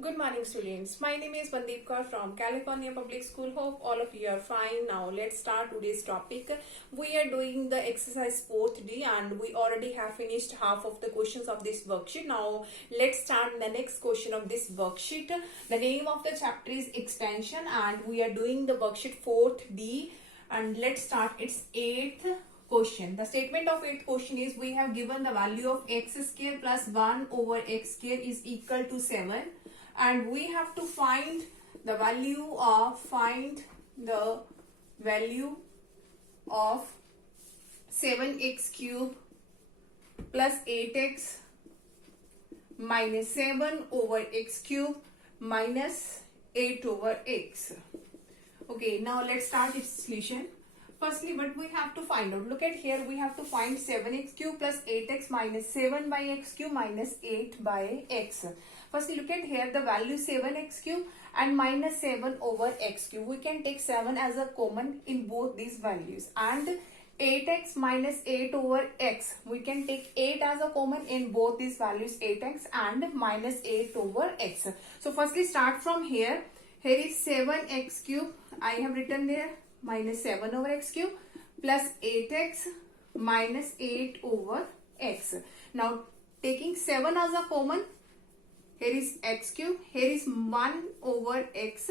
Good morning, students. My name is Mandeep Kaur from California Public School. Hope all of you are fine. Now, let's start today's topic. We are doing the exercise 4th D and we already have finished half of the questions of this worksheet. Now, let's start the next question of this worksheet. The name of the chapter is Extension and we are doing the worksheet 4th D. And let's start its 8th question. The statement of 8th question is we have given the value of x square plus 1 over x square is equal to 7. And we have to find the value of 7x cube plus 8x minus 7 over x cube minus 8 over x. Okay, now let's start its solution. Firstly, what we have to find out, look at here, we have to find 7x cube plus 8x minus 7 by x cube minus 8 by x. Firstly, look at here, the value 7x cube and minus 7 over x cube. We can take 7 as a common in both these values. And 8x minus 8 over x. We can take 8 as a common in both these values, 8x and minus 8 over x. So, firstly, start from here. Here is 7x cube. I have written there minus 7 over x cube plus 8x minus 8 over x. Now, taking 7 as a common, here is x cube, here is 1 over x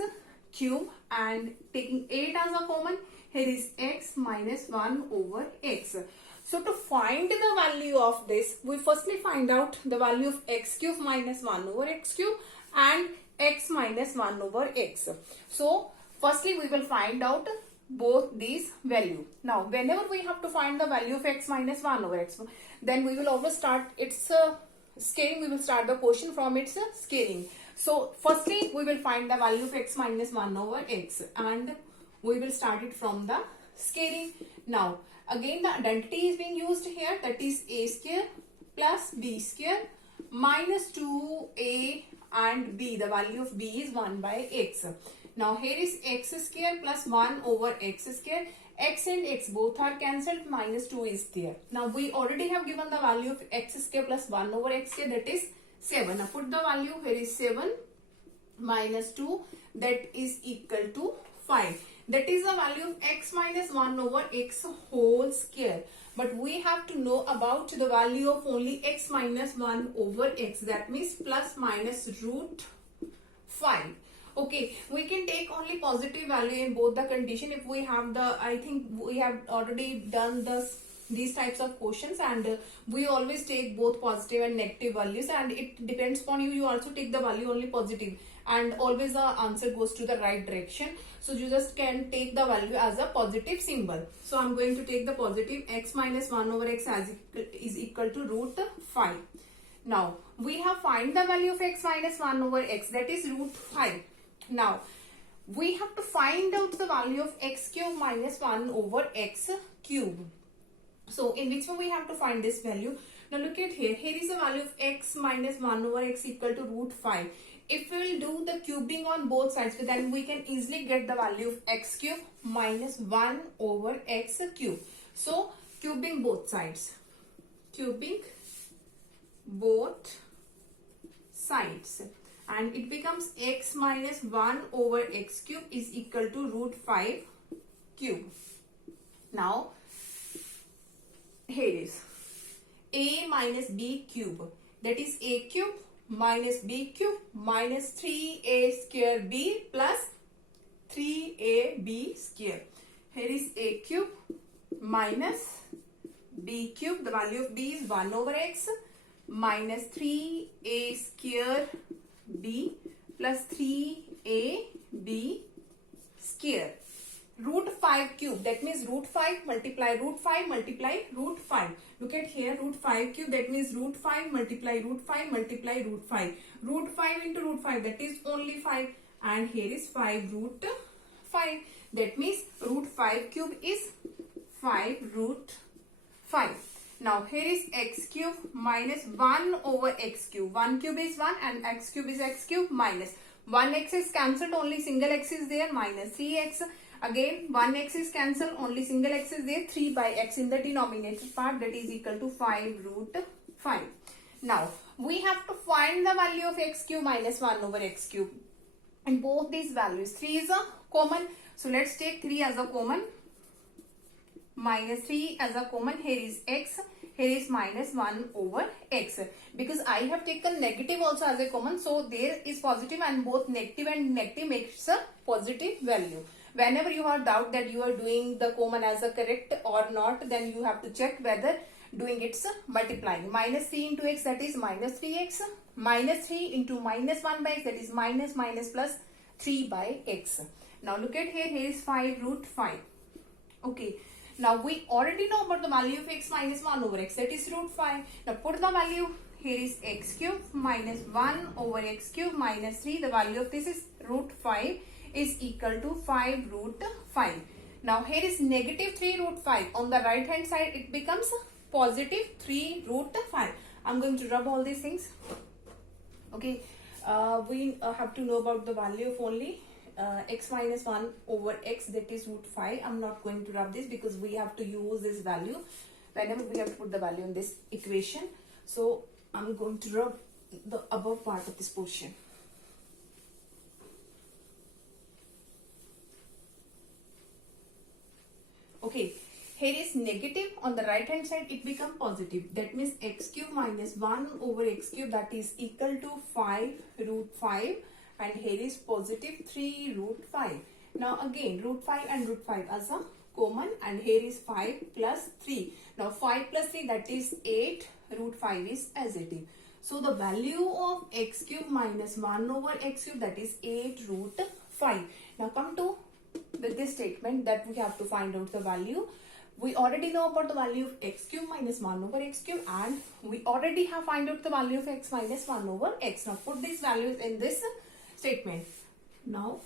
cube, and taking 8 as a common, here is x minus 1 over x. So to find the value of this, we firstly find out the value of x cube minus 1 over x cube and x minus 1 over x. So firstly we will find out both these value. Now whenever we have to find the value of x minus 1 over x, then we will always start its scaling. We will start the question from its scaling. So firstly we will find the value of x minus 1 over x and we will start it from the scaling. Now again the identity is being used here, that is a square plus b square minus 2a and b. The value of b is 1 by x. Now here is x square plus 1 over x square. X and x both are cancelled, minus 2 is there. Now we already have given the value of x square plus 1 over x square, that is 7. Now put the value, here is 7 minus 2, that is equal to 5. That is the value of x minus 1 over x whole square. But we have to know about the value of only x minus 1 over x, that means plus minus root 5. Okay, we can take only positive value in both the condition if we have the, I think we have already done these types of questions, and we always take both positive and negative values, and it depends upon you. You also take the value only positive and always the answer goes to the right direction. So you just can take the value as a positive symbol. So I'm going to take the positive x minus 1 over x is equal to root 5. Now we have find the value of x minus 1 over x, that is root 5. Now, we have to find out the value of x cube minus 1 over x cube. So, in which one we have to find this value? Now, look at here. Here is the value of x minus 1 over x equal to root 5. If we will do the cubing on both sides, then we can easily get the value of x cube minus 1 over x cube. So, cubing both sides. Cubing both sides. And it becomes x minus 1 over x cube is equal to root 5 cube. Now, here is a minus b cube, that is a cube minus b cube minus 3a square b plus 3ab square. Here is a cube minus b cube, the value of b is 1 over x minus 3a square b plus 3ab square. Root 5 cube, that means root 5 multiply root 5 multiply root 5. Look at here, root 5 cube, that means root 5 multiply root 5 multiply root 5. Root 5 into root 5, that is only 5. And here is 5 root 5. That means root 5 cube is 5 root 5. Now here is x cube minus 1 over x cube. 1 cube is 1 and x cube is x cube minus. 1x is cancelled, only single x is there, minus 3x. Again 1x is cancelled, only single x is there, 3 by x in the denominator part, that is equal to 5 root 5. Now we have to find the value of x cube minus 1 over x cube. In both these values, 3 is a common. So let's take 3 as a common. Minus 3 as a common. Here is x. Here is minus 1 over x. Because I have taken negative also as a common. So there is positive, and both negative and negative makes a positive value. Whenever you have doubt that you are doing the common as a correct or not, then you have to check whether doing its multiplying. Minus 3 into x, that is minus 3x. Minus 3 into minus 1 by x, that is minus plus 3 by x. Now look at here. Here is 5 root 5. Okay. Now we already know about the value of x minus 1 over x, that is root 5. Now put the value. Here is x cube minus 1 over x cube minus 3. The value of this is root 5 is equal to 5 root 5. Now here is negative 3 root 5. On the right hand side it becomes positive 3 root 5. I'm going to rub all these things. Okay, we have to know about the value of only x minus 1 over x, that is root 5. I'm not going to rub this because we have to use this value whenever we have to put the value in this equation. So I'm going to rub the above part of this portion. Okay, here is negative. On the right hand side it becomes positive. That means x cube minus 1 over x cube, that is equal to 5 root 5. And here is positive 3 root 5. Now again root 5 and root 5 as a common, and here is 5 plus 3. Now 5 plus 3, that is 8 root 5 is as it is. So the value of x cube minus 1 over x cube, that is 8 root 5. Now come to with this statement that we have to find out the value. We already know about the value of x cube minus 1 over x cube, and we already have find out the value of x minus 1 over x. Now put these values in this statement. Now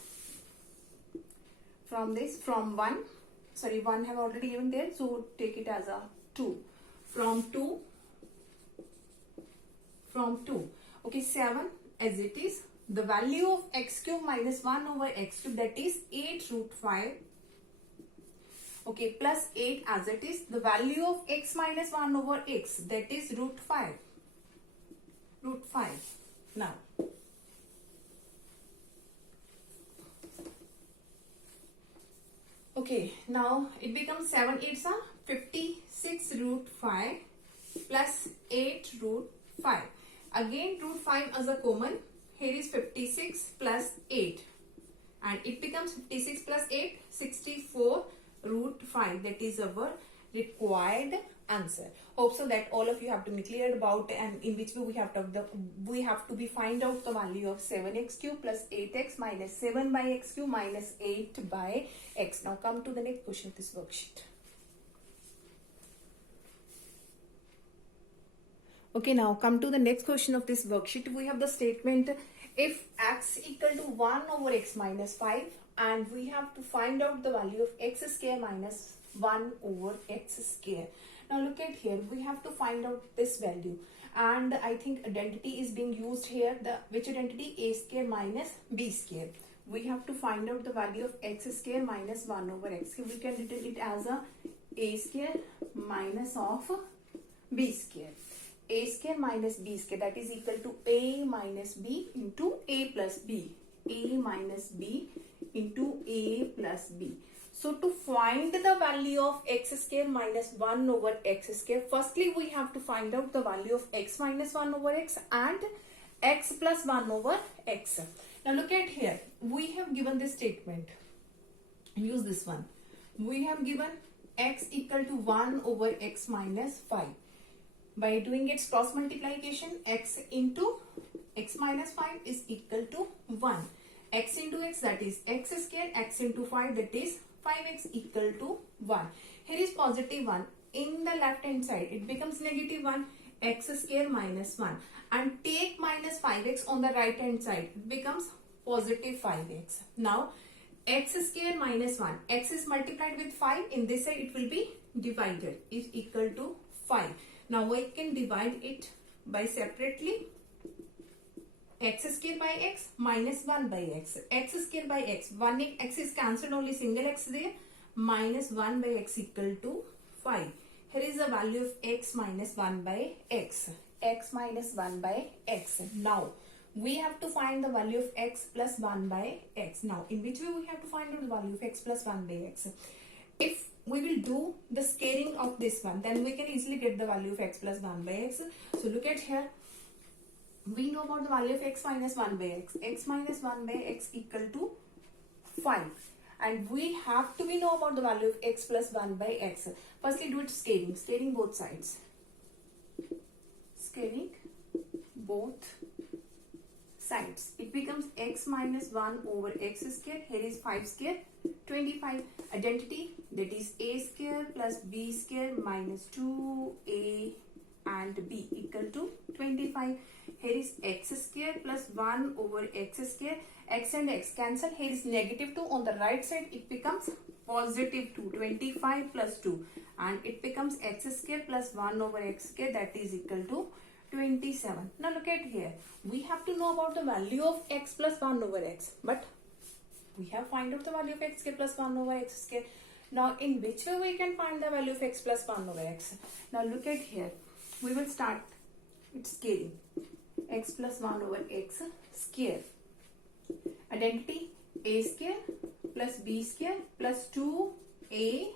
from this, from 1 have already given there, so take it as a 2. From 2, okay, 7 as it is. The value of x cube minus 1 over x cube, that is 8 root 5. Okay, plus 8 as it is. The value of x minus 1 over x, that is root 5. Root 5. Now okay, now it becomes 7 8s are 56 root 5 plus 8 root 5. Again root 5 as a common. Here is 56 plus 8, and it becomes 56 plus 8, 64 root 5. That is our required answer. Hope so that all of you have to be clear about, and in which way we have to be find out the value of 7x cube plus 8x minus 7 by x cube minus 8 by x. Now come to the next question of this worksheet. Okay, now come to the next question of this worksheet. We have the statement if x equal to 1 over x minus 5, and we have to find out the value of x square minus 1 over x square. Now look at here, we have to find out this value, and I think identity is being used here. Which identity? A square minus b square. We have to find out the value of x square minus 1 over x square. We can write it as a square minus of b square. A square minus b square, that is equal to a minus b into a plus b. A minus b into a plus b. So to find the value of x square minus 1 over x square, firstly we have to find out the value of x minus 1 over x and x plus 1 over x. Now look at here, we have given this statement. Use this one. We have given x equal to 1 over x minus 5. By doing its cross multiplication, x into x minus 5 is equal to 1. X into x, that is x square, x into 5, that is 5x equal to 1. Here is positive 1. In the left hand side, it becomes negative 1, x square minus 1. And take minus 5x on the right hand side, it becomes positive 5x. Now, x square minus 1, x is multiplied with 5. In this side, it will be divided, is equal to 5. Now we can divide it by separately. X square by x minus 1 by x. X square by x. 1 x is cancelled, only single x there. Minus 1 by x equal to 5. Here is the value of x minus 1 by x. x minus 1 by x. Now, we have to find the value of x plus 1 by x. Now, in which way we have to find out the value of x plus 1 by x? If we will do the scaling of this one, then we can easily get the value of x plus 1 by x. So, look at here. We know about the value of x minus 1 by x. X minus 1 by x equal to 5. And we have to know about the value of x plus 1 by x. Firstly, do it scaling. Scaling both sides. Scaling both sides. It becomes x minus 1 over x square. Here is 5 square, 25. Identity, that is a square plus b square minus 2a and b equal to 25. Here is x square plus 1 over x square. X and x cancel. Here is negative 2. On the right side, it becomes positive 2. 25 plus 2. And it becomes x square plus 1 over x square, that is equal to 27. Now look at here. We have to know about the value of x plus 1 over x. But we have find out the value of x square plus 1 over x square. Now in which way we can find the value of x plus 1 over x? Now look at here. We will start its scaling. X plus 1 over x square. Identity, a square plus b square plus 2ab,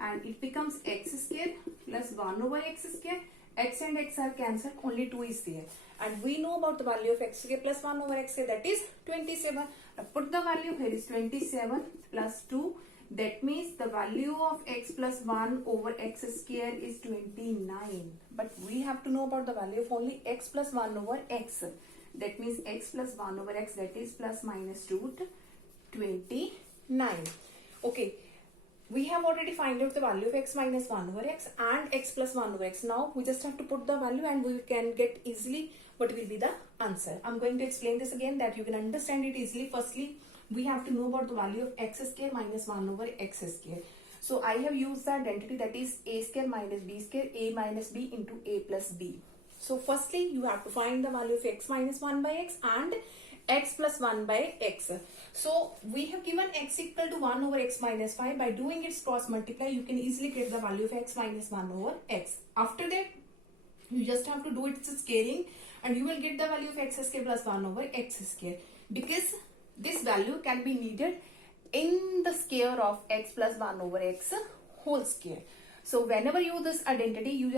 and it becomes x square plus 1 over x square. X and x are cancelled, only 2 is there. And we know about the value of x square plus 1 over x square, that is 27. Now put the value here is 27 plus 2. That means the value of x plus 1 over x square is 29. But we have to know about the value of only x plus 1 over x. That means x plus 1 over x, that is plus minus root 29. Okay. We have already find out the value of x minus 1 over x and x plus 1 over x. Now we just have to put the value and we can get easily what will be the answer. I'm going to explain this again that you can understand it easily. Firstly, we have to know about the value of x square minus 1 over x square. So I have used the identity, that is a square minus b square, a minus b into a plus b. So firstly, you have to find the value of x minus 1 by x and x plus 1 by x. So we have given x equal to 1 over x minus 5. By doing its cross multiply, you can easily get the value of x minus 1 over x. After that, you just have to do its scaling and you will get the value of x square plus 1 over x square. Because this value can be needed in the square of x plus 1 over x whole square. So whenever you use this identity, you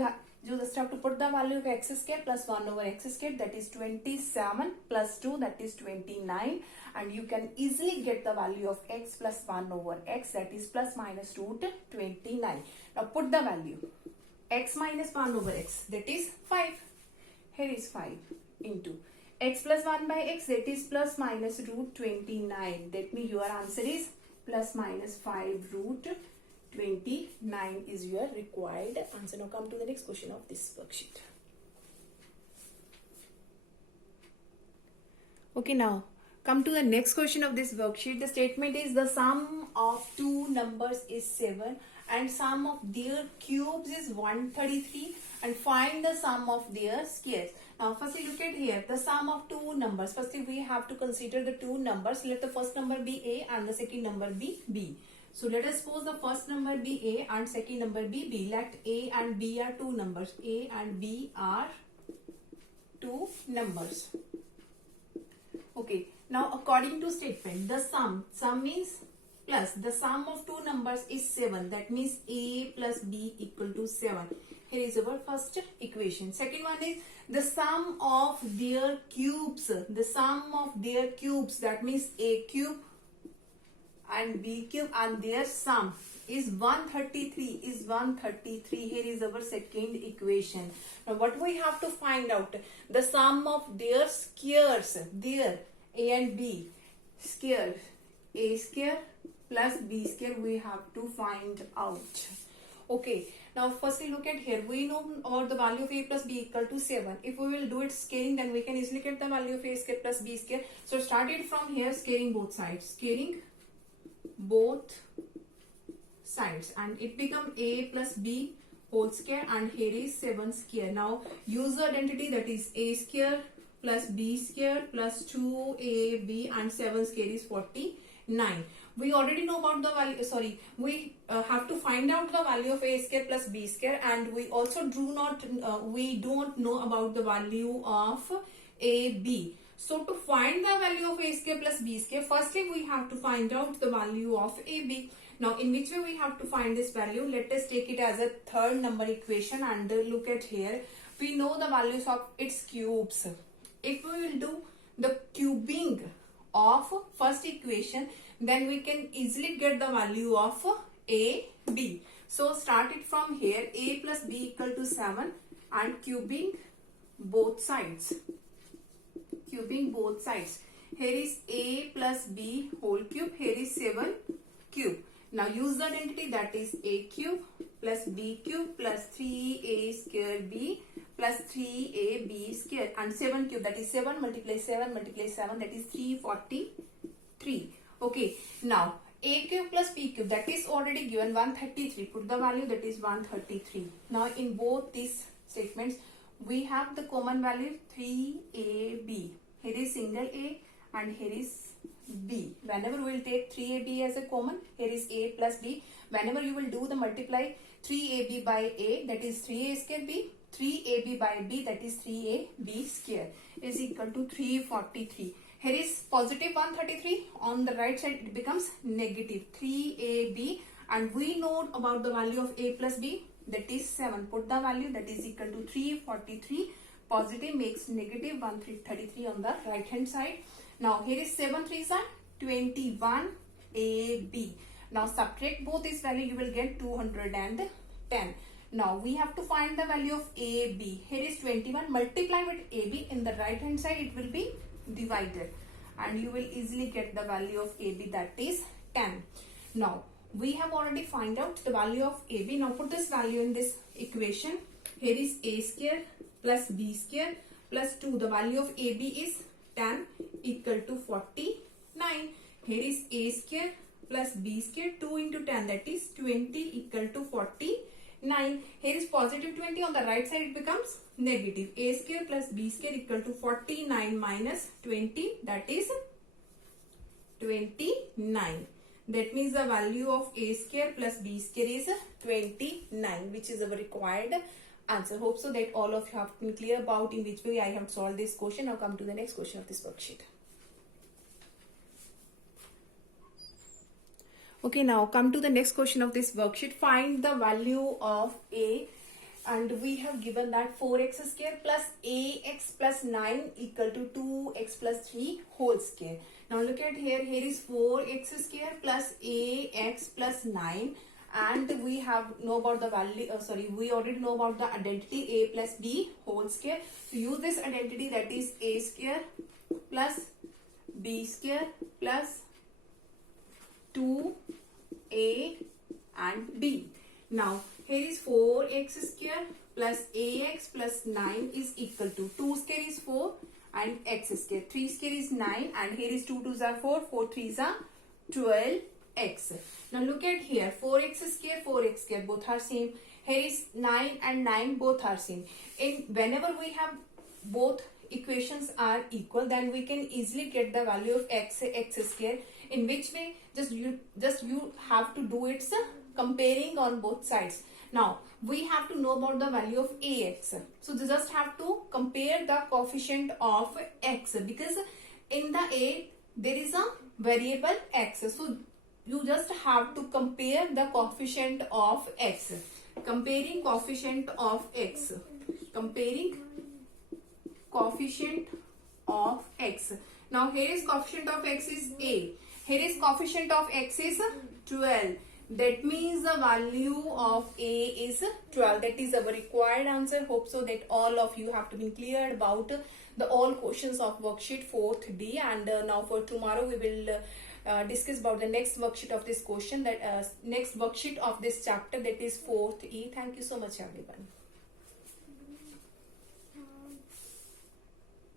just have to put the value of x square plus 1 over x square, that is 27 plus 2, that is 29, and you can easily get the value of x plus 1 over x, that is plus minus root 29. Now put the value x minus 1 over x, that is 5. Here is 5 into x plus 1 by x, that is plus minus root 29. That means your answer is plus minus 5 root 29 is your required answer. Now come to the next question of this worksheet. Okay, now come to the next question of this worksheet. The statement is the sum of two numbers is 7 and sum of their cubes is 133 and find the sum of their squares. Now firstly look at here, the sum of two numbers. Firstly we have to consider the two numbers. Let the first number be a and the second number be b. So let us suppose the first number be a and second number be b. Let a and b are two numbers. A and b are two numbers. Okay. Now according to statement, the sum means plus. The sum of two numbers is 7. That means a plus b equal to 7. Here is our first equation. Second one is the sum of their cubes. The sum of their cubes, that means a cube and b cube, and their sum is 133. Here is our second equation. Now what we have to find out? The sum of their squares, their a and b square, a square plus b square, we have to find out. Okay, now firstly look at here. We know about the value of a plus b equal to 7. If we will do it scaling, then we can easily get the value of a square plus b square. So started from here, scaling both sides. Scaling both sides and it become a plus b whole square and here is 7 square. Now use the identity, that is a square plus b square plus 2ab and 7 square is 48. 9. We already know about the value, sorry, we have to find out the value of a square plus b square, and we also we don't know about the value of ab. So to find the value of a square plus b square, firstly we have to find out the value of ab. Now in which way we have to find this value? Let us take it as a third number equation and look at here. We know the values of its cubes. If we will do the cubing of first equation, then we can easily get the value of a, b. So start it from here, a plus b equal to 7, and cubing both sides. Cubing both sides. Here is a plus b whole cube, here is 7 cube. Now use the identity, that is a cube plus b cube plus 3a square b plus 3ab square, and 7 cube, that is 7 multiply 7 multiply 7, that is 343. Okay, now a cube plus b cube, that is already given 133. Put the value, that is 133. Now in both these statements we have the common value 3ab. Here is single a and here is b. Whenever we will take 3ab as a common, here is a plus b. Whenever you will do the multiply 3ab by a, that is 3a square b, 3ab by b, that is 3ab square, is equal to 343. Here is positive 133. On the right side it becomes negative 3ab, and we know about the value of a plus b, that is 7. Put the value, that is equal to 343. Positive makes negative 133 on the right hand side. Now here is 7 3s are 21 ab. Now subtract both this value, you will get 210. Now we have to find the value of ab. Here is 21, multiply with ab. In the right hand side it will be divided, and you will easily get the value of ab, that is 10. Now we have already find out the value of ab. Now put this value in this equation. Here is a square plus b square plus 2. The value of ab is 10 equal to 49. Here is a square plus b square, 2 into 10, that is 20 equal to 49. Here is positive 20. On the right side it becomes negative. A square plus b square equal to 49 minus 20, that is 29. That means the value of a square plus b square is 29, which is our required answer. Hope so that all of you have been clear about in which way I have solved this question. Now come to the next question of this worksheet. Okay, now come to the next question of this worksheet. Find the value of a, and we have given that 4x square plus ax plus 9 equal to 2x plus 3 whole square. Now look at here. Here is 4x square plus ax plus 9, and we have know about the value, we already know about the identity a plus b whole square. To use this identity, that is a square plus b square plus 2a and b. Now here is 4x square plus ax plus 9 is equal to 2 square is 4 and x square, 3 square is 9, and here is 2 2s are 4, 4 3s are 12x. Now look at here, 4x square both are same. Here is 9 and 9 both are same. In whenever we have both equations are equal, then we can easily get the value of x square. In which way? Just you have to do it comparing on both sides. Now we have to know about the value of ax. So you just have to compare the coefficient of x, because in the a there is a variable x. So you just have to compare the coefficient of x. Comparing coefficient of x. Comparing coefficient of x. Now here is coefficient of x is a. Here is coefficient of x is 12. That means the value of a is 12. That is our required answer. Hope so that all of you have to be clear about the all questions of worksheet 4th D. And now for tomorrow we will discuss about the next worksheet of this question, that next worksheet of this chapter, that is 4th E. Thank you so much everyone.